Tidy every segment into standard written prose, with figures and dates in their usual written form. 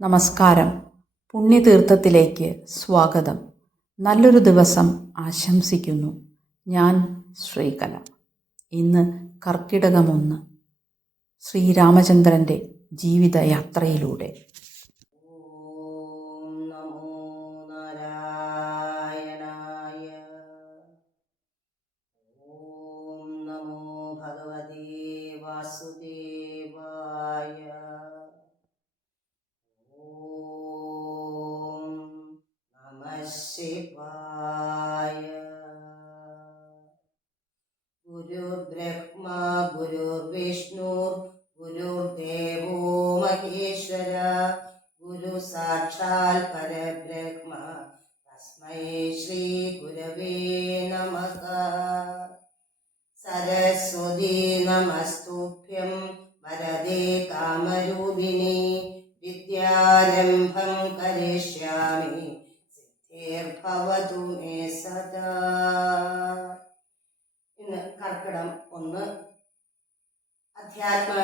നമസ്കാരം. പുണ്യതീർത്ഥത്തിലേക്ക് സ്വാഗതം. നല്ലൊരു ദിവസം ആശംസിക്കുന്നു. ഞാൻ ശ്രീകല. ഇന്ന് കർക്കിടകം 1, ശ്രീരാമചന്ദ്രൻ്റെ ജീവിതയാത്രയിലൂടെ. ഓം നമോ നാരായണായ. ഓം നമോ ഭഗവതേ വാസുദേവായ. ഓം നമഃ ശിവായ. ഗുരുർബ്രഹ്മ ഗുരുർവിഷ്ണു ഗുരുർദേവോ മഹേശ്വര. ഗുരു സാക്ഷാൽ പരബ്രഹ്മ തസ്മൈ ശ്രീ ഗുരവേ നമഃ. സരസ്വതീ നമസ്തുഭ്യം വരദേ കാമരൂപിണി. വിദ്യാരംഭം കരിഷ്യാമി സിദ്ധിർഭവതു മേ സദാ. ഇന്ന് കർക്കിടകം 1. അധ്യാത്മ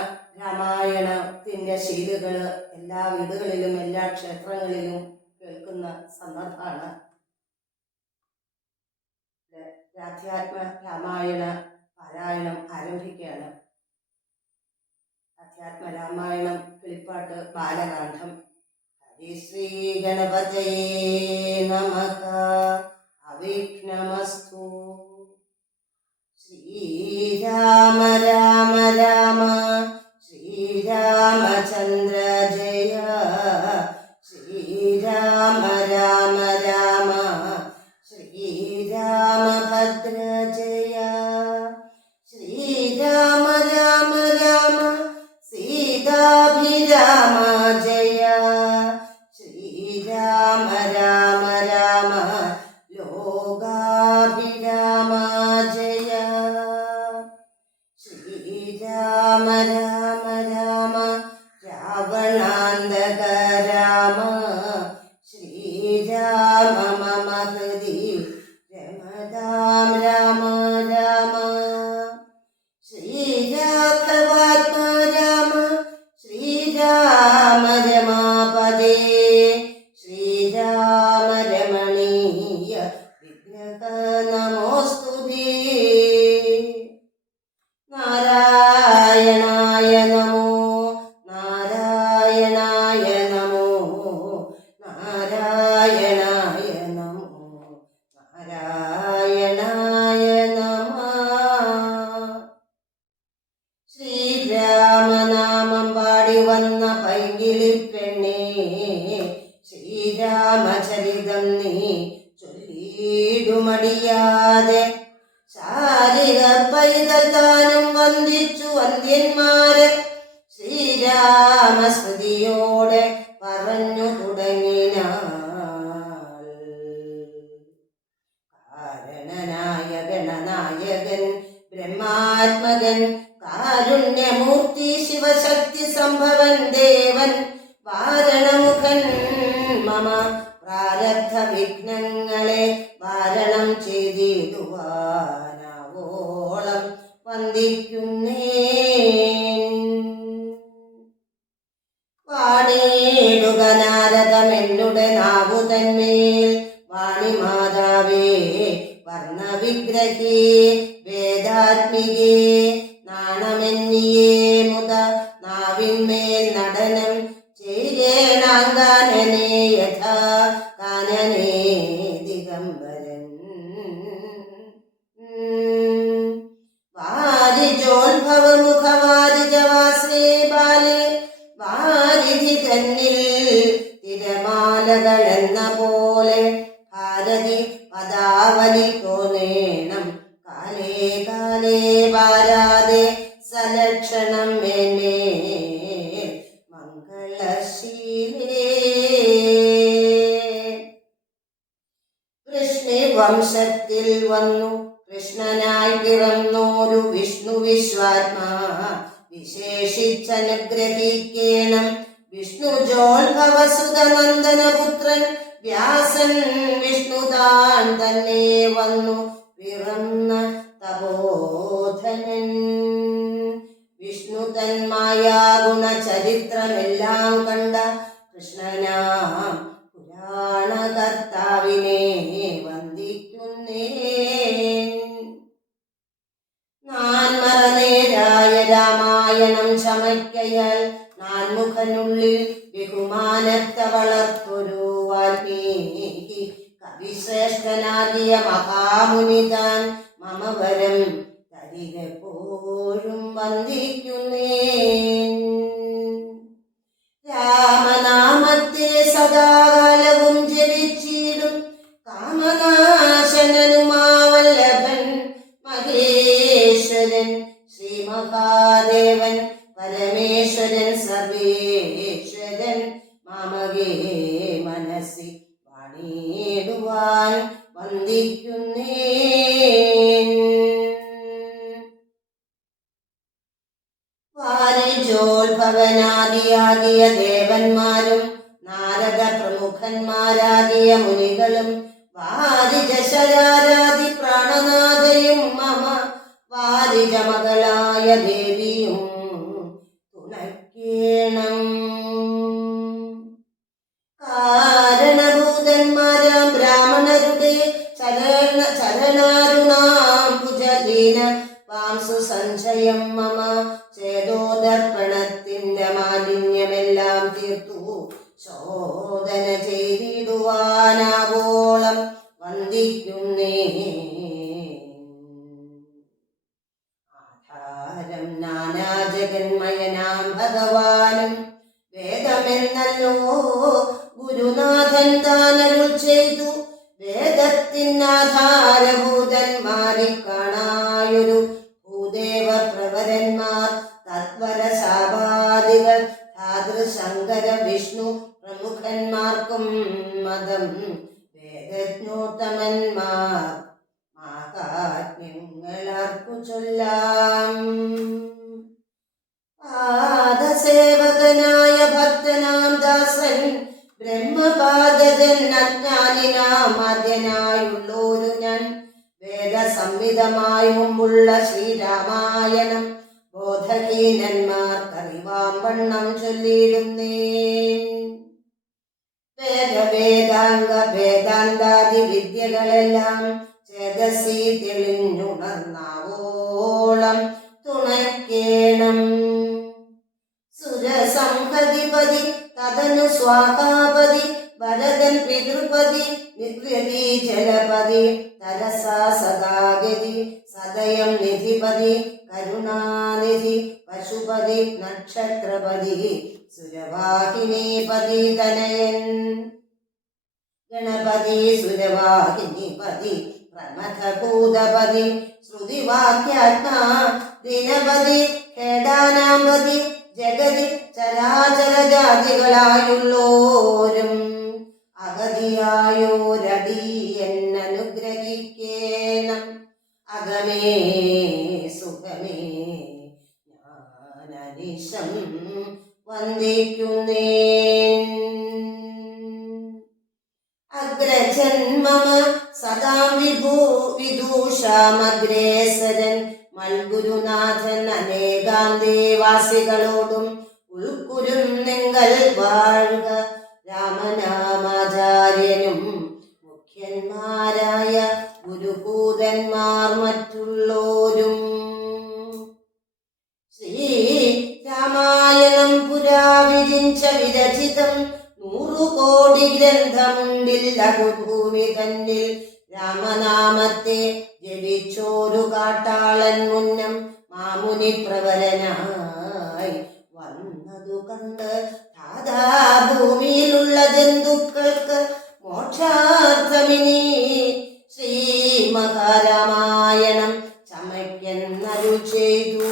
രാമായണത്തിന്റെ ശീലുകൾ എല്ലാ വീടുകളിലും എല്ലാ ക്ഷേത്രങ്ങളിലും കേൾക്കുന്ന സന്ദർഭമാണ്. അധ്യാത്മ രാമായണ പാരായണം ആരംഭിക്കുകയാണ്. അധ്യാത്മ രാമായണം കിളിപ്പാട്ട് ബാലകാന്ഡം. ഹരിശ്രീ ഗണപതയേ നമഃ. അവിഘ്നമസ്തു. ശ്രീരാമ രാമ രാമ ശ്രീരാമചന്ദ്ര ജയ. ശ്രീരാമ രാമ രാമ ശ്രീരാമഭദ്ര ജയ. ശ്രീരാമ രാമ രാമ സീതാഭിരാമ ജയ. ശ്രീരാമ രാമ രാമ ലോകാഭിരാമ ജയ. ശ്രീരാമ രാമ രാമ രാവണാന്തക രാമ. ശ്രീരാമ മമ ഹൃദി രമതാം രാമ രാമ. ശ്രീരാഘവാത്മ രാമ ശ്രീരാമ രമാപദേ. ശ്രീരാമ രമണീയ വിഗ്രഹ നമോസ്തുതേ. നാരായണായ നമോ നാരായണായ നമോ നാരായണായ നമോ നാരായണായ നമഃ. ശ്രീരാമനാമം പാടി വന്ന പൈങ്കിളിപ്പെണ്ണേ. ശ്രീരാമചരിതം നീ ചൊല്ലിടുമടിയാതെ. ശാരിക പൈതൽ താനും വന്ദിച്ചു വന്ദ്യന്മാരെ. ശ്രീരാമസ്മൃതിയോടെ പറഞ്ഞു തുടങ്ങിനാൾ. കാരണനായ ഗണനായകൻ ബ്രഹ്മാത്മകൻ കാരുണ്യമൂർത്തി ശിവശക്തി സംഭവൻ ദേവൻ വാരണമുഖൻ. മമ പ്രാരബ്ധ വിഘ്നങ്ങളെ വാരണം ചെയ്തിടുവാനാവോളം വന്ദിക്കുന്നേൻ. വാണിടുക നാരദമെന്നുടെ നാവു തന്മേൽ. വാണിമാതാവേ വർണ്ണവിഗ്രഹേ വേദാത്മികേ. നാണമെന്നിയേ മുത നാവിന്മേൽ നടനം ചെയ്യേണാങ്കാനനെ യഥാ കാനനേ ദിഗംബരൻ. വാരിജോത്ഭവ മുഖവാരിജവാശ്രേ ബാലേ. വാരിധി തന്നിൽ തിരമാലകളെന്ന പോലെ ഭാരതി പദാവലി തോന്നേണം. കാലേ കാലേ വാരാതെ സലക്ഷണം മേന്മേ മംഗളശീലേ. കൃഷ്ണ വംശത്തിൽ വന്നു കൃഷ്ണനായി പിറന്നോരു വിഷ്ണു വിശ്വാത്മാ. വിശേഷിച്ചനുഗ്രഹിക്കേണം വിഷ്ണു ജോത്ഭവസുതനന്ദനപുത്രൻ വ്യാസൻ. വിഷ്ണുതാൻ തന്നെ വന്നു പിറന്ന തപോധനൻ. വിഷ്ണു തന്മായ ഗുണചരിത്രമെല്ലാം കണ്ട കൃഷ്ണനാം പുരാണകർത്താവിനെ വന്ദിക്കുന്നേ. നാൻ മറനേരായ രാമായണം ചമയ്ക്കയാൽ നാൻമുഖനുള്ളിൽ ബഹുമാനത്തെ വളർത്തൊരു വാൽമീകി കവിശ്രേഷ്ഠനാകിയ മഹാമുനിതാൻ മമ വരം തരികെപ്പോഴും വന്ദിക്കുന്നേ. രാമനാമത്തെ സദാകാലവും ജപിച്ചിടും കാമനാശനനുമാവല്ലഭൻ മഹേശ്വരൻ ശ്രീ മഹാദേവൻ പരമേശ്വരൻ സർവേശ്വരൻ മാമകേ മനസ്സി വാണിടുവാൻ വന്ദിക്കുന്നേ. വാരിജോത്ഭവനാദിയാകിയ ദേവന്മാരും നാരദ പ്രമുഖന്മാരാകിയ മുനികളും വാരിജശരാരാദി പ്രാണനാഥയും മമ വാരിജമകളായ ദേവിയും തുണയ്ക്കേണം. കാരണഭൂതന്മാരാം ബ്രാഹ്മണരുടെ ചരണാരുണാംബുജലീന വാംസു സഞ്ചയം മമ ചേതോദർപ്പണത്തിന്റെ മാലിന്യമെല്ലാം തീർത്തു ശോധന ചെയ്തിടുവാനാവോളം വന്ദിക്കുന്നേ. ആധാരം നാനാജഗന്മയനാം ഭഗവാനും വേദമെന്നല്ലോ ഗുരുനാഥൻ താനരുൾ ചെയ്തു. വേദത്തിനാധാരഭൂതന്മാരിൽ കാണായൊരു ഭൂദേവ പ്രവരന്മാർ തത്വര ശാപാദികൾ ധാതൃശങ്കര വിഷ്ണു പ്രമുഖന്മാർക്കും മതം വേദജ്ഞോത്തമന്മാർ മാഹാത്മ്യങ്ങളർക്കു ചൊല്ലാം. പാദസേവകനായ ഭക്തനാം ദാസൻ ബ്രഹ്മപാദജൻ അജ്ഞാനിനാമാദ്യനായുള്ളോരു ഞാൻ വേദസംവിധമായി മുമ്പുള്ള ശ്രീരാമായണം ബോധഹീനന്മാർക്കറിവാം വണ്ണം ചൊല്ലിയിടുന്നേ. വേദവേദാംഗ വേദാന്താദി വിദ്യകളെല്ലാം ചേതസി തെളിഞ്ഞുണർന്നാവോളം തുണയ്ക്കേണം. സുരസംഹതിപതി തദനു സ്വാഹാപതി ഭരതൻ പിതൃപതി നിത്യതി ജലപതി തരസാ സദാഗതി സദയം നിധിപതി കരുണാനിധി പശുപതി നക്ഷത്രപതി സുരവാഹിനീപതി തനയൻ ഗണപതി സുരവാഹിനീപതി പ്രമഥഭൂതപതി ശ്രുതിവാക്യാത്മാ ദിനപതി ഖേദാനാംപതി ജഗതി ചരാചര ജാതികളായുള്ളോരും അഗതിയായോരടിയെന്നനുഗ്രഹിക്കേണം. അകമേ സുഖമേ ഞാനനിശം വന്ദിക്കുന്നേ. അഗ്രജന്മമ സദാ വിദൂഷാമഗ്രേസരൻ മൽഗുരുനാഥൻ അനേകാം ദേവാസികളോടും ഉൾക്കുരും നിങ്ങൾ വാഴുക. രാമനാമാചാര്യനും മുഖ്യന്മാരായ ഗുരുഭൂതന്മാർ മറ്റുള്ളോരും ശ്രീ രാമായണം പുരാ വിരിഞ്ച വിരചിതം 100 കോടി ഗ്രന്ഥമുണ്ടില്ലതു ഭൂമി തന്നിൽ. രാമനാമത്തെ ജപിച്ചോരു കാട്ടാളൻ മുന്നം മാമുനി പ്രവരനായി വന്നതു കണ്ട് ധാതാ ഭൂമിയിലുള്ള ജന്തുക്കൾക്ക് മോക്ഷാർത്ഥമിനി ശ്രീ മഹാരാമായണം ചമയ്ക്കെന്നരുൾ ചെയ്തു.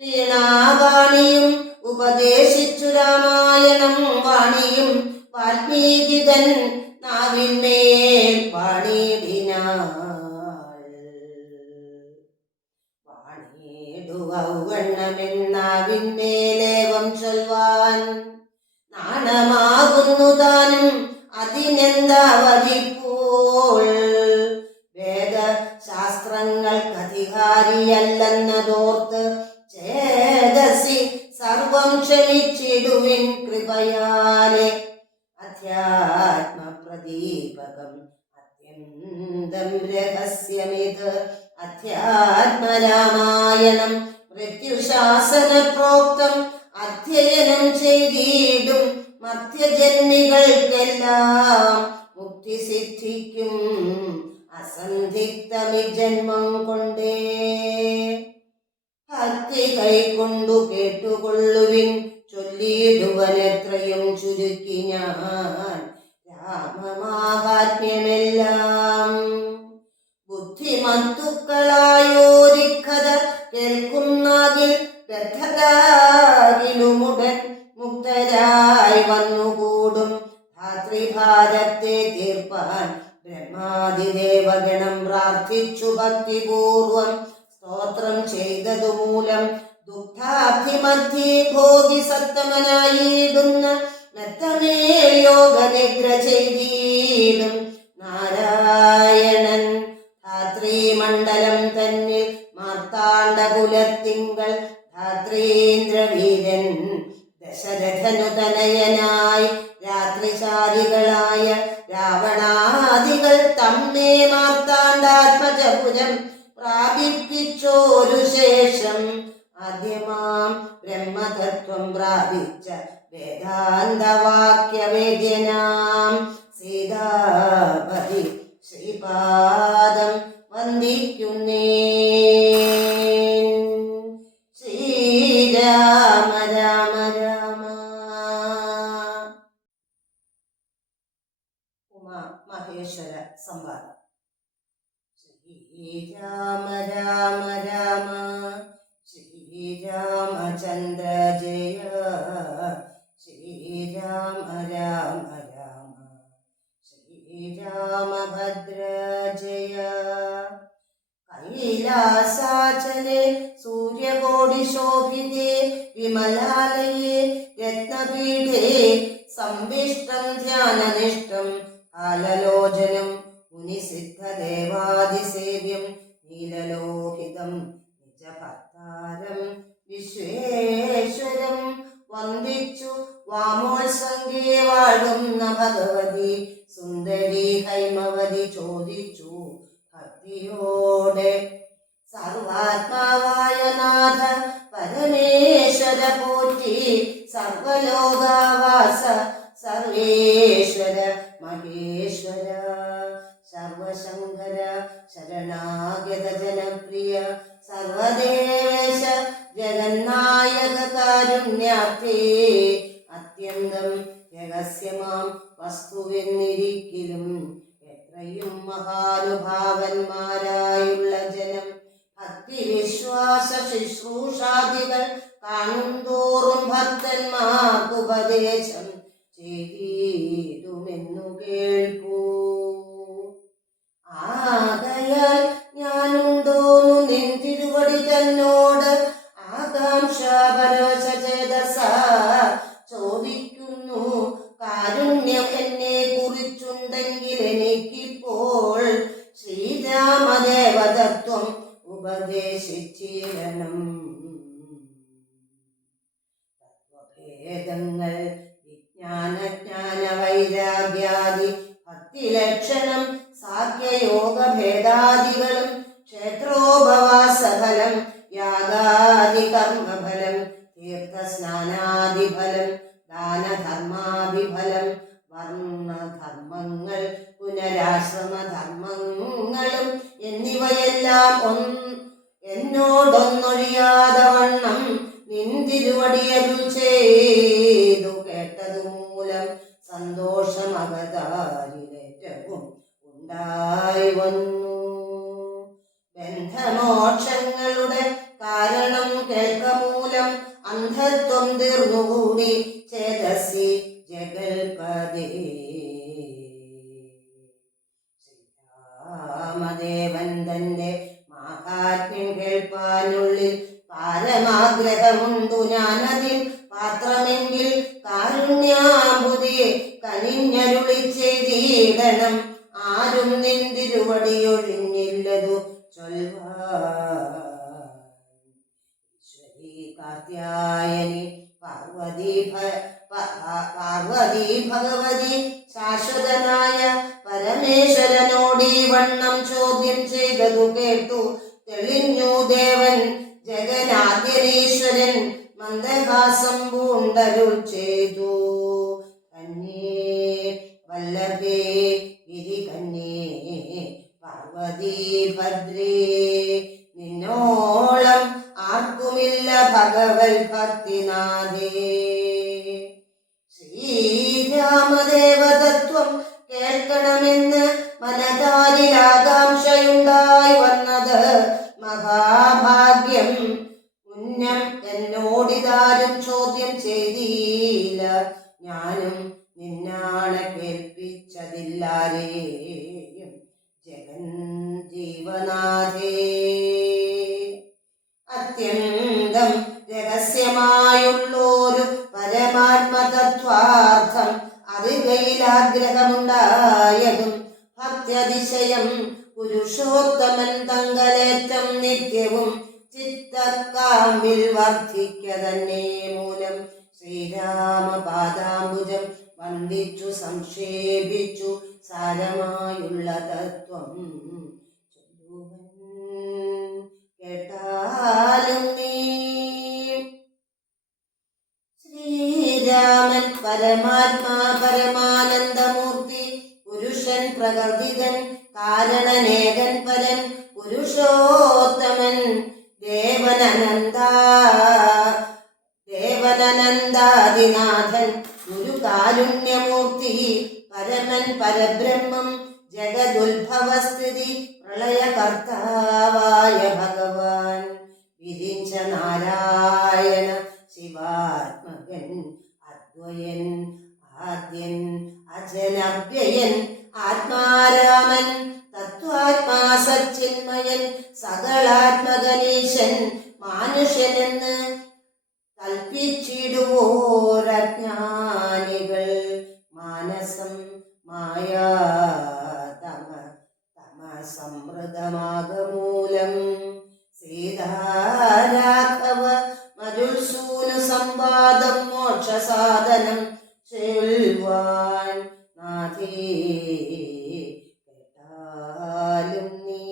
വീണാവാണിയും ഉപദേശിച്ചു രാമായണം വാണിയും വാൽമീകിതൻ നാവിന്മേൽ വാണിടുവണ്ണമെന്നാവിന്മേലേവം ചൊൽവാൻ നാണമാകുന്നു താനും അതിനെന്താവതിപ്പോൾ. വേദശാസ്ത്രങ്ങൾക്കധികാരിയല്ലെന്നതോർത്ത് ചേതസി സർവ സർവം ക്ഷമിച്ചിടുവിൻ കൃപയാലെ. അധ്യാത്മപ്രദീപകം അത്യന്തം രഹസ്യമിത്. അധ്യാത്മരാമായണം മൃത്യുശാസന പ്രോക്തം. അധ്യയനം ചെയ്തിടും മർത്യജന്മികൾക്കെല്ലാം മുക്തി സിദ്ധിക്കും അസന്ധിഗ്ധമി ജന്മം കൊണ്ടേ. ഭക്തി കൈക്കൊണ്ടു കേട്ടുകൊള്ളുവിൻ ചൊല്ലിയിടുവനെത്രയും ചുരുക്കി ഞാൻ രാമമാഹാത്മ്യമെല്ലാം. ബുദ്ധിമത്തുക്കളായോരിക്കഥ കേൾക്കുന്നാകിൽ ബദ്ധരാകിലുമുടൻ മുക്തരായി വന്നുകൂടും. ധാത്രിഭാരത്തെ തീർപ്പാൻ ബ്രഹ്മാതിദേവഗണം പ്രാർത്ഥിച്ചു ഭക്തിപൂർവം. സ്തോത്രം ചെയ്തതു മൂലം ദുഃഖാബ്ധിമധ്യേ ഭോഗി സത്തമനായിടുന്ന മെത്തമേൽ യോഗനിദ്ര ചെയ്തിടും നാരായണൻ. ധാത്രീമണ്ഡലം തന്നിൽ മാർത്താണ്ഡകുലത്തിങ്കൾ ധാത്രീന്ദ്രവീരൻ ദശരഥനു തനയനായി രാത്രിചാരികളായ രാവണാദികൾ തമ്മേ മാർത്താണ്ഡാത്മജപുരം പ്രാപിപ്പിച്ചോരു ശേഷം ആദ്യമാം ബ്രഹ്മതത്വം പ്രാപിച്ച വേദാന്തവാക്യവേദ്യനാം സീതാപതി ശ്രീപാദം വന്ദിക്കുന്നേ. ശ്രീരാമ രാമ രാമ. ഉമാ മഹേശ്വര സംവാദം. ശ്രീരാമ രാമ രാമ ശ്രീരാമചന്ദ്ര ജയ. ശ്രീരാമ രാമ രാമ ശ്രീരാമഭദ്ര ജയ. കൈലാസാചലെ സൂര്യകോടിശോഭിതേ വിമലാലയേ രത്നപീഠേ സംവിഷ്ടം ധ്യാനനിഷ്ടം കാലലോചനം മുനിസിദ്ധദേവാദിസേവ്യം നീലലോഹിതം നിജഭർത്താരം വിശ്വേശ്വരം വന്ദിച്ചു വാമോത്സംഗേ വാഴുന്ന ഭഗവതി സുന്ദരി ഹൈമവതി ചോദിച്ചു ഭക്തിയോടെ. സർവാത്മാവായ നാഥ പരമേശ്വര പോറ്റി സർവലോകാവാസ സർവേശ്വര മഹേശ്വര സർവശങ്കര ശരണാഗത ജനപ്രിയ സർവദേവേശ ജഗന്നായക കാരുണ്യാർത്ഥേ. അത്യന്തം രഹസ്യമാം വസ്തുവെന്നിരിക്കലും എത്രയും മഹാനുഭാവന്മാരായുള്ള ജനം ഭക്തി വിശ്വാസ ശുശ്രൂഷാദികൾ കാണും തോറും ഭക്തന്മാർക്കുപദേശം ചെയ്തിടുമെന്നു കേൾക്കൂ. ആകയാൽ ഞാനുണ്ടോന്നു നിൻ തിരുവടി തന്നോട് ആകാംക്ഷാപരവശ ചേതസ ചോദിക്കുന്നു. കാരുണ്യം എന്നെ കുറിച്ചുണ്ടെങ്കിൽ എനിക്കിപ്പോൾ ശ്രീരാമദേവതത്വം ഉപദേശിച്ചിരണം. തത്വഭേദങ്ങൾ വിജ്ഞാനജ്ഞാന വൈരാഗ്യാദി ഭക്തിലക്ഷണം സാഖ്യയോഗഭേദാദികളും ക്ഷേത്രോപവാസഫലം യാഗാദി കർമ്മഫലം തീർത്ഥസ്നാനാദിഫലം ദാനധർമാദിഫലം വർണ്ണധർമ്മങ്ങൾ പുനരാശ്രമധർമ്മങ്ങളും എന്നിവയെല്ലാം എന്നോടൊന്നൊഴിയാതെ വണ്ണം നിന്തിരുവടിയരു ചെയ്തു കേട്ടതു മൂലം സന്തോഷമകതാരിലേറ്റവും ഉണ്ടായി വന്നു. ബന്ധമോക്ഷങ്ങളുടെ കാരണം കേൾക്കമൂലം അന്ധത്വം തീർന്നുകൂടി ചേതസി ജഗൽപദേ. ശ്രീരാമദേവൻ തന്റെ മാഹാത്മ്യം കേൾപ്പാനുള്ളിൽ പാരമാഗ്രഹമുണ്ടു ഞാനതിൽ പാത്രമെങ്കിൽ കാരുണ്യാംബുതിയെ കനിഞ്ഞരുളി ചെയ്തിടണം. ആരും നിന്തിരുവടിയൊഴിഞ്ഞില്ലതു ചൊൽവാൻ. ഈശ്വരീ കാർത്യായനി പാർവതി ഭഗവതി ശാശ്വതനായ പരമേശ്വരനോടീ വണ്ണം ചോദ്യം ചെയ്തതു കേട്ടു തെളിഞ്ഞു ദേവൻ ജഗന്നാഥ്യനീശ്വരൻ മന്ദഹാസം പൂണ്ടരുൾ ചെയ്തു. കന്യേ വല്ലഭേ ഗിരികന്യേ പാർവതി ഭദ്രേ നിന്നോളം ആർക്കുമില്ല ഭഗവൽ ഭക്തിനാഥേ. ശ്രീരാമദേവതത്വം കേൾക്കണമെന്ന് മനതാരിൽ ആകാംക്ഷയുണ്ടായി വന്നത് മഹാഭാഗ്യം. ഉന്നം എന്നോടിതാരും ചോദ്യം ചെയ്തില്ല, ഞാനും നിന്നാണ് കേൾപ്പിച്ചതില്ലാരെയും ജഗൻ ജീവനാഥേ. അത്യന്തം രഹസ്യമായുള്ളൊരു പരമാത്മതത്വാർത്ഥം അറികയിലാഗ്രഹമുണ്ടായതും ഭക്ത്യതിശയം പുരുഷോത്തമൻ തങ്കലേറ്റം നിത്യവും ചിത്തക്കാമ്പിൽ വർദ്ധിക്ക തന്നെ മൂലം ശ്രീരാമപാദാംബുജം വന്ദിച്ചു സംക്ഷേപിച്ചു സാരമായുള്ള തത്വം കേട്ടാലും നീ. ശ്രീരാമൻ പരമാത്മാ പരമാനന്ദമൂർത്തി പുരുഷൻ പ്രകൃതികൻ കാരണനേകൻ പരൻ പുരുഷോത്തമൻ ദേവനനന്ദാദിനാഥൻ ഗുരുകാരുണ്യമൂർത്തി പരമൻ പരബ്രഹ്മം ജഗദുത്ഭവസ്ഥിതി പ്രളയകർത്താവായ ഭഗവാൻ വിരിഞ്ച നാരായണ ശിവാത്മകൻ അദ്വയൻ ആദ്യൻ അജനവ്യയൻ ആത്മാരാമൻ തത്വാത്മാ സച്ചിന്മയൻ സകളാത്മകനീശൻ മാനുഷ്യനെന്ന് കൽപ്പിച്ചിടുവോരജ്ഞാനികൾ മാനസം തമസമൃതമാകമൂലം സീതാരാഘവ മരുൾസൂനു സംവാദം മോക്ഷസാധനം ചെൽവാൻ നാഥേ കേട്ടാലും നീ.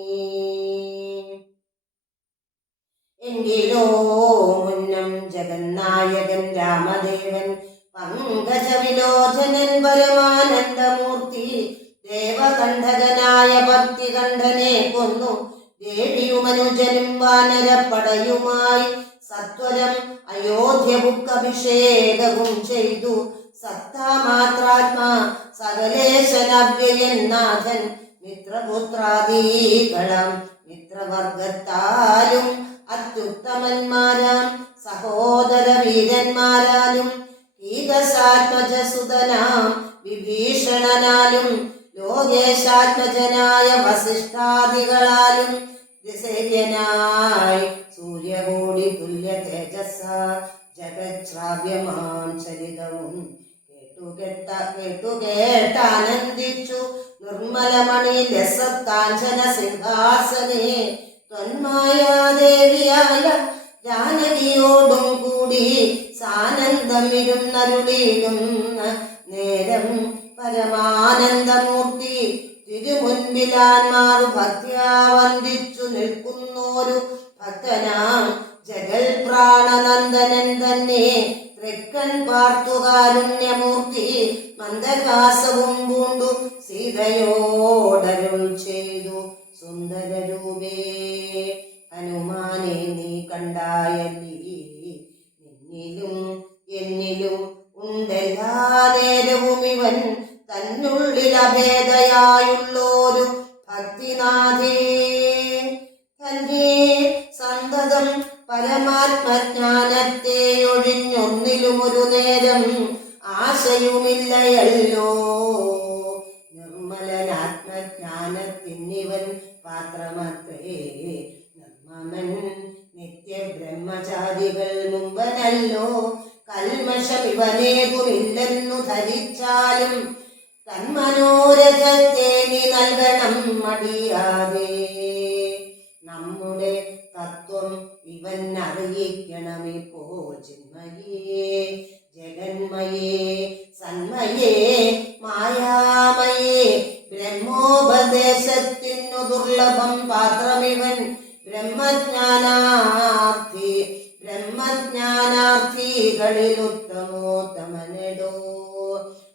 എങ്കിലോ മുന്നം ജഗന്നായകൻ രാമദേവൻ പങ്കജവിലോചനൻ പരമാനന്ദമൂർത്തി ദേവകണ്ഠകനായ ഭക്തികണ്ഠനെ കൊന്നു ദേവിയുമനുജനും വാനരപ്പടയുമായി സത്വരം അയോധ്യബുക്കഭിഷേകവും ചെയ്തു. സത്താമാത്രാത്മാ സകലേശനവ്യയൻ നാഥൻ മിത്രപുത്രാദീകളം മിത്രവർഗത്താലും അത്യുത്തമന്മാരാം സഹോദര വീരന്മാരാലും കീകസാത്മജസുതനാം വിഭീഷണനാലും ലോകേശാത്മജനായ വസിഷ്ഠാദികളാലും ദിസേവ്യനായി സൂര്യകോടി തുല്യ തേജസ്സ ജഗശ്രാവ്യമാം ചരിതവും കേട്ടാനന്ദിച്ചു നിർമ്മലമണി ലസത്താഞ്ചന സിംഹാസനേ ത്വന്മായാദേവിയായ ജാനകിയോടും കൂടി സാനന്ദമിരുന്നരുളിയിടുന്ന നേരം പരമാനന്ദമൂർത്തി തിരുമുൻപിലാൻമാർ ഭക്ത്യാ വന്ദിച്ചു നിൽക്കുന്നോരു ഭക്തനാം ജഗൽ പ്രാണനന്ദനൻ തന്നെ തൃക്കൺ പാർത്തുകാരുണ്യമൂർത്തി മന്ദഹാസവും പൂണ്ടു സീതയോടരുൾ ചെയ്തു. സുന്ദരരൂപേ ഹനുമാനെ നീ കണ്ടായല്ലി നിന്നിലും എന്നിലും ഉണ്ടെല്ലാ നേരവും ഇവൻ തന്നുള്ളിൽ അഭേദയായുള്ളൊരു ഭക്തിനാഥേ. തന്നെ സന്തതം പരമാത്മജ്ഞാനത്തെ ഒഴിഞ്ഞൊന്നിലും ഒരു നേരം ആശയുമില്ലയല്ലോ. നിർമ്മലനാത്മജ്ഞാനത്തിന്നിവൻ പാത്രമത്രേ നിർമ്മമൻ നിത്യബ്രഹ്മചാരികൾ മുമ്പനല്ലോ. കൽമഷമിവനേതുമില്ലെന്നു ധരിച്ചാലും തന്മനോരഥത്തെ നീ നൽകണം മടിയാതെ. നമ്മുടെ തത്വം ഇവൻ അറിയിക്കണമിപ്പോൾ ചിന്മയേ ജഗന്മയേ സന്മയേ മായാമയേ ബ്രഹ്മോപദേശത്തിനു ദുർലഭം പാത്രമിവൻ ബ്രഹ്മജ്ഞാനാർത്ഥികളിൽ ഉത്തമോത്തമനെടോ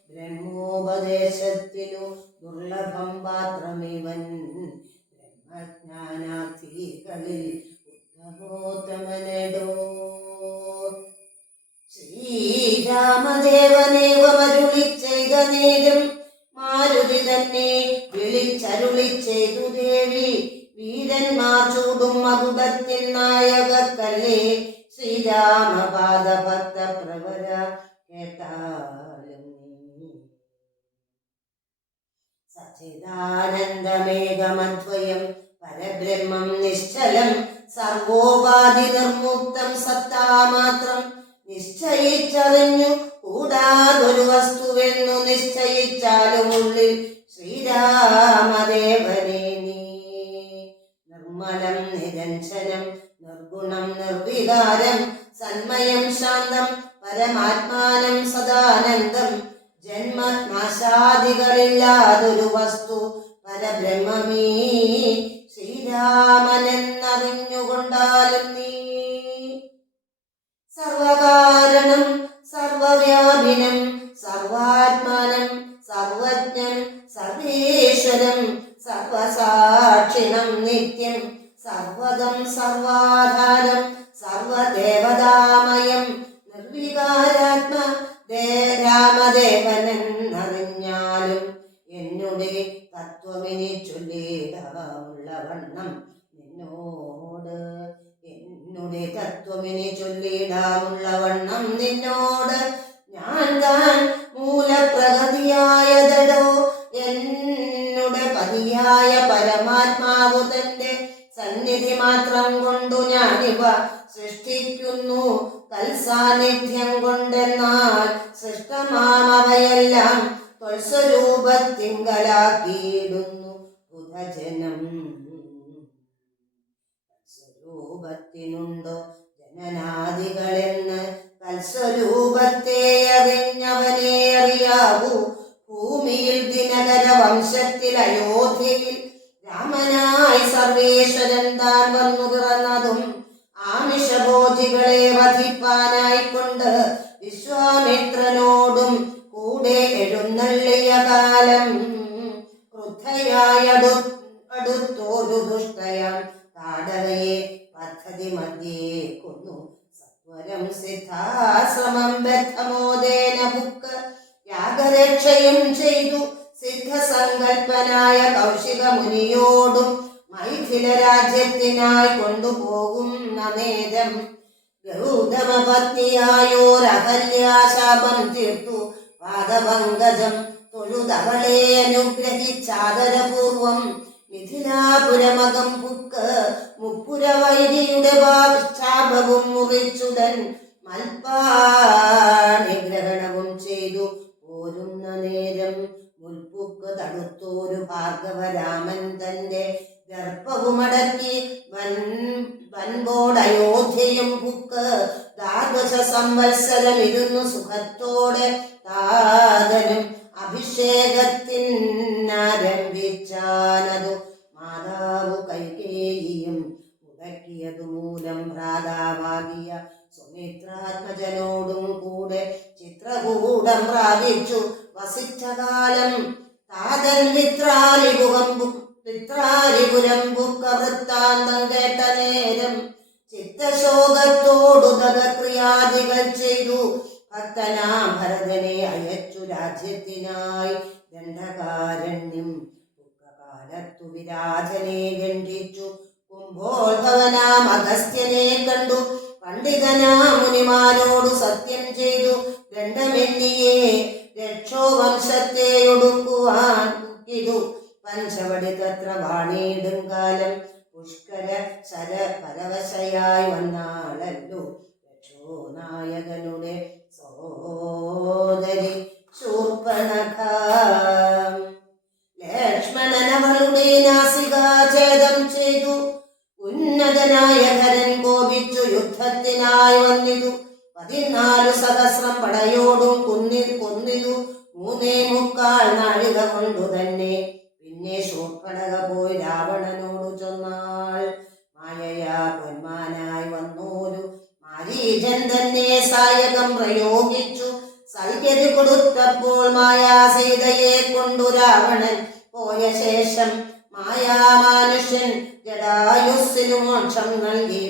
ബ്രഹ്മോപദേശത്തിനു ദുർലഭം പാത്രമിവൻ ബ്രഹ്മജ്ഞാനാർത്ഥികളിൽ ഉത്തമോത്തമനെടോ ശ്രീരാമദേവനേവമരുളി ചെയ്ത നേരം മാരുതി തന്നെ വിളിച്ചരുളി ചെയ്തു ദേവി വീരന്മാർ ചൂടും മകുടത്തിൻ നായകക്കല്ലേ ശ്രീരാമപാദഭക്ത പ്രവര കേട്ടാലും സച്ചിദാനന്ദമേകമദ്വയം പരബ്രഹ്മം നിശ്ചലം സർവോപാധി നിർമുക്തം സത്താമാത്രം നിശ്ചയിച്ചറിഞ്ഞു കൂടാതൊരു വസ്തുവെന്നു നിശ്ചയിച്ചാലും ഉള്ളിൽ ശ്രീരാമദേവനെ നീ നിർമ്മലം നിരഞ്ജനം നിർഗുണം നിർവികാരം സന്മയം ശാന്തം പരമാത്മാനം സദാനന്ദം ജന്മനാശാദികളില്ലാതൊരു വസ്തു പരബ്രഹ്മമീ ശ്രീരാമനെന്നറിഞ്ഞുകൊണ്ടാലും നീ സർവകാരണം സർവവ്യാപിനം സർവാത്മാനം സർവജ്ഞം സർവേശ്വരം സർവസാക്ഷിണം നിത്യം സർവദം സർവാധാരം സർവദേവതാമയം നിർവികാരാത്മ രാമദേവനെന്നറിഞ്ഞാലും എന്നുടെ തത്വമിനി ചൊല്ലിടാമുള്ളവണ്ണം നിന്നോട് എന്നുടെ തത്വമിനി ചൊല്ലിടാമുള്ളവണ്ണം നിന്നോട് ഞാൻ താൻ മൂലപ്രകൃതിയായതടോ എന്നുടെ പതിയായ പരമാത്മാവു തന്റെ സന്നിധി മാത്രം കൊണ്ടു ഞാനിവ സൃഷ്ടിക്കുന്നു തൽസാന്നിധ്യം കൊണ്ടെന്നാൽ സൃഷ്ടമാമവയെല്ലാം സ്വരൂപത്തിങ്കലാക്കിയിടുന്നു ബുധജനം സ്വരൂപത്തിനുണ്ടോ ജനനാദികളെന്ന് തൽസ്വരൂപത്തെ അറിഞ്ഞവനെ അറിയാവൂ ഭൂമിയിൽ ദിനകര വംശത്തിൽ അയോധ്യയിൽ രാമനായി സർവേശ്വരൻ താൻ വന്നു പിറന്നതും ആമിഷബോധികളെ വധിപ്പാനായിക്കൊണ്ട് വിശ്വാമിത്രനോടും കൂടെ എഴുന്നള്ളിയ കാലം ക്രുദ്ധയായടുത്തോരു ദുഷ്ടയാം താടകയെ പദ്ധതി മധ്യേ കൊന്നു സത്വരം സിദ്ധാശ്രമം ബദ്ധമോദേന ബുക്ക് യാഗരക്ഷയും ചെയ്തു സിദ്ധസങ്കൽപ്പനായ കൗശിക മുനിയോടും മൈഥില രാജ്യത്തിനായി കൊണ്ടുപോകുന്ന നേരം ഗൗതമപത്നിയായോരഹല്യാശാപം തീർത്തു പാദപങ്കജം തൊഴുതവളെ അനുഗ്രഹിച്ചാദരപൂർവം മിഥിലാപുരമകം പുക്ക് മുപ്പുരവൈരിയുടെ ശാപവും മുറിച്ചുടൻ മൽപ്പാണിഗ്രഹണവും ചെയ്തു പോരുന്ന നേരം മുൽപ്പുക്ക് തടുത്തോരു ഭാർഗവരാമൻ തന്റെ ഗർഭവുമടക്കി വൻപോടയോധ്യയും പുക്ക് ദ്വാദശ സംവത്സരം ഇരുന്നു സുഖത്തോടെ താതനും അഭിഷേകത്തിനാരംഭിച്ചാനതു മാതാവു കൈകേയിയും മുടക്കിയതു മൂലം ഭ്രാതാവാകിയ സുമിത്രാത്മജനോടും കൂടെ ചിത്രകൂടം പ്രാപിച്ചു വസിച്ചകാലം താതൻ പിത്രാരിപുരം ബുക്ക വൃത്താന്തം കേട്ട നേരം ചിത്തശോകത്തോടു തദക്രിയാദികൾ ചെയ്തു ഭക്തനാം ഭരതനെ അയച്ചു രാജ്യത്തിനായി ദണ്ഡകാരണ്യം ദുഃഖകാലത്തു വിരാജനെ ഗണ്ഡിച്ചു കുംഭോത്ഭവനാം അഗസ്ത്യനെ കണ്ടു പണ്ഡിതനാം മുനിമാരോട് സത്യം ചെയ്തു ദണ്ഡമെന്നിയെ രക്ഷോവംശത്തെ ഒടുക്കുവാൻ ഇതു പഞ്ചവടി തത്ര വാണിയിടും കാലം പുഷ്കര ശര പരവശയായി വന്നാളല്ലോ രക്ഷോനായകനുടെ സഹോദരി ശൂർപ്പണഖ ലക്ഷ്മണനവളുടെ നാസികാഛേദം ചെയ്തു ഉന്നതനായ ധരൻ കോപിച്ചു പടയോടും കൊന്നിതു 3.25 നാഴിക കൊണ്ടു തന്നെ. പിന്നെ ശൂർപ്പണഖ പോയി രാവണനോടു ചൊന്നാൾ, മായയാ പൊന്മാനായി വന്നോരു മാരീചൻ തന്നെ സായകം പ്രയോഗിച്ചു സൈകര്യം കൊടുത്തപ്പോൾ മായാ സീതയെ കൊണ്ടു രാവണൻ പോയ ശേഷം മായാമാനുഷ്യൻ ജടായുസ്സിനു മോക്ഷം നൽകി.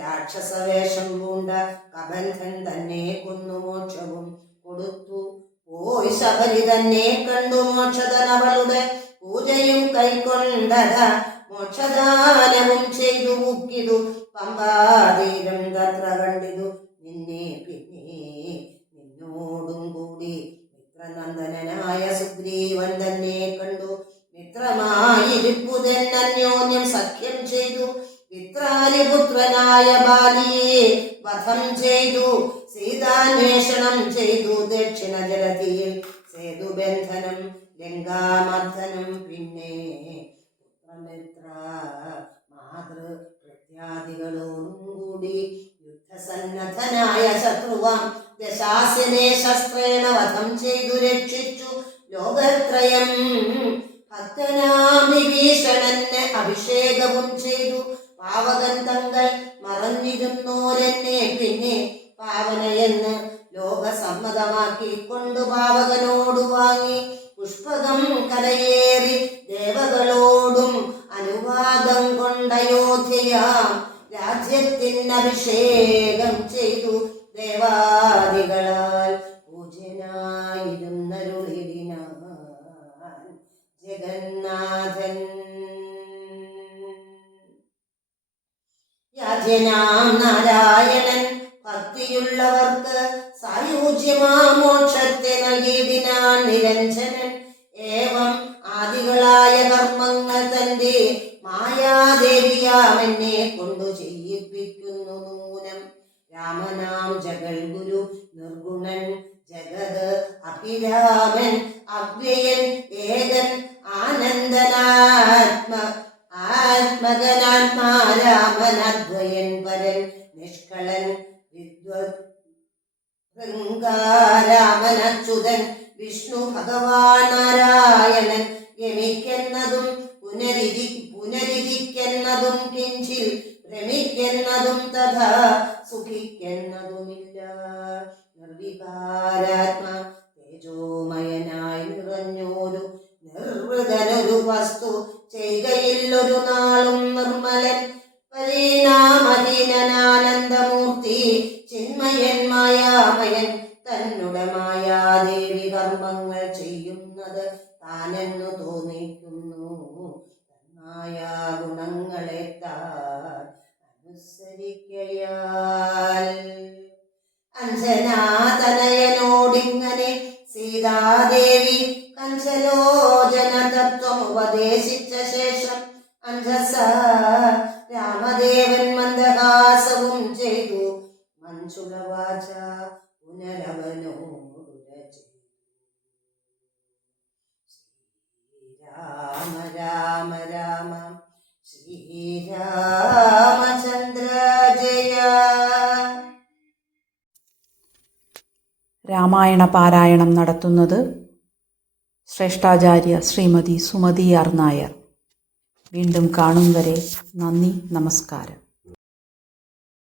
രാക്ഷസവേഷം പൂണ്ട കബന്ധൻ തന്നെ കൊന്നു മോക്ഷവും കൊടുത്തു. പോയി ശബരി തന്നെ കണ്ടു മോക്ഷധൻ അവളുടെ പൂജയും കൈക്കൊണ്ടത. മോക്ഷദാനവും ചെയ്തു മുക്കിതു പമ്പാതീരം തത്ര കണ്ടിതു നിന്നെ പിന്നെ നിന്നോടും കൂടി. മിത്രനന്ദനായ സുഗ്രീവൻ തന്നെ കണ്ടു മിത്രമായിരിപ്പുതൻ അന്യോന്യം സഖ്യം ചെയ്തു. മിത്രാരിപുത്രനായ ബാലിയെ വധം ചെയ്തു സീതാന്വേഷണം ചെയ്തു. ദക്ഷിണ ജലതിയിൽ സേതുബന്ധനം ലങ്കാമർദ്ദനം. പിന്നെ പുത്രമിത്ര മാതൃ പ്രത്യാദികളോടും കൂടി യുദ്ധസന്നദ്ധനായ ശത്രുവാം ദശാസ്യനെ ശസ്ത്രേണ വധം ചെയ്തു രക്ഷിച്ചു ലോകത്രയം. ഭക്തനാം വിഭീഷണന് അഭിഷേകവും ചെയ്തു. പാവകൻ തങ്ങൾ മറഞ്ഞിരുന്നോരെന്നെ പിന്നെ പാവനയെന്ന് ലോകസമ്മതമാക്കി കൊണ്ടു പാവകനോടു വാങ്ങി പുഷ്പകം കലയേറി ദേവകളോടും അനുവാദം കൊണ്ടയോധ്യയാം രാജ്യത്തിന് അഭിഷേകം ചെയ്തു. ദേവാദികളാൽ പൂജ്യനായിരുന്നരുളിടിനാൻ ജഗന്നാഥൻ. യാജ്ഞനാം നാരായണൻ ഭക്തിയുള്ളവർക്ക് സായുജ്യമാ മോക്ഷത്തെ നൽകിയതിനാൻ നിരഞ്ജനൻ. ഏവം ആദികളായ കർമ്മങ്ങൾ തന്റെ മായാദേവിയാമെന്നെ കൊണ്ടു ചെയ്യിപ്പിക്കുന്നു നൂനം. രാമനാം ജഗൽഗുരു നിർഗുണൻ ജഗത് അഭിരാമൻ അവ്യയൻ ഏകൻ ആത്മകനാത്മാരാമനദ്വയൻ പരൻ നിഷ്കളൻ വിദ്വത്രാമനച്യുതൻ വിഷ്ണു ഭഗവാൻ നാരായണൻ. യമിക്കെന്നതും പുനരിരിക്കെന്നതും കിഞ്ചിൽ ഭ്രമിക്കെന്നതും തഥാ സുഖിക്കെന്നതുമില്ല. നിർവികാരാത്മ തേജോമയനായി നിറഞ്ഞോരു നിർവൃതനൊരു വസ്തു ചെയ്കയില്ലൊരു നാളും നിർമ്മലൻ. പരിണാമഹീനനാനന്ദമൂർത്തി ചിന്മയൻ മായാമയൻ തന്നുടെ മായാദേവി കർമ്മങ്ങൾ ചെയ്യുന്നത് താനെന്നു തോന്നിക്കുന്നു. തന്മായാ ഗുണങ്ങളെ താൻ അനുസരിക്കയാൽ. അഞ്ജനാതനയനോടിങ്ങനെ സീതാദേവി കഞ്ചലോചന തത്വം ഉപദേശിച്ച ശേഷം അഞ്ജസ രാമദേവൻ മന്ദഹാസവും ചെയ്തു. മഞ്ജുളവാച പുനരവനോടു ശ്രീരാമ രാമ രാമ ശ്രീരാമചന്ദ്ര ജയ. രാമായണ പാരായണം നടത്തുന്നത് ശ്രേഷ്ഠാചാര്യ ശ്രീമതി സുമതി ആർ നായർ. വീണ്ടും കാണും വരെ നന്ദി, നമസ്കാരം.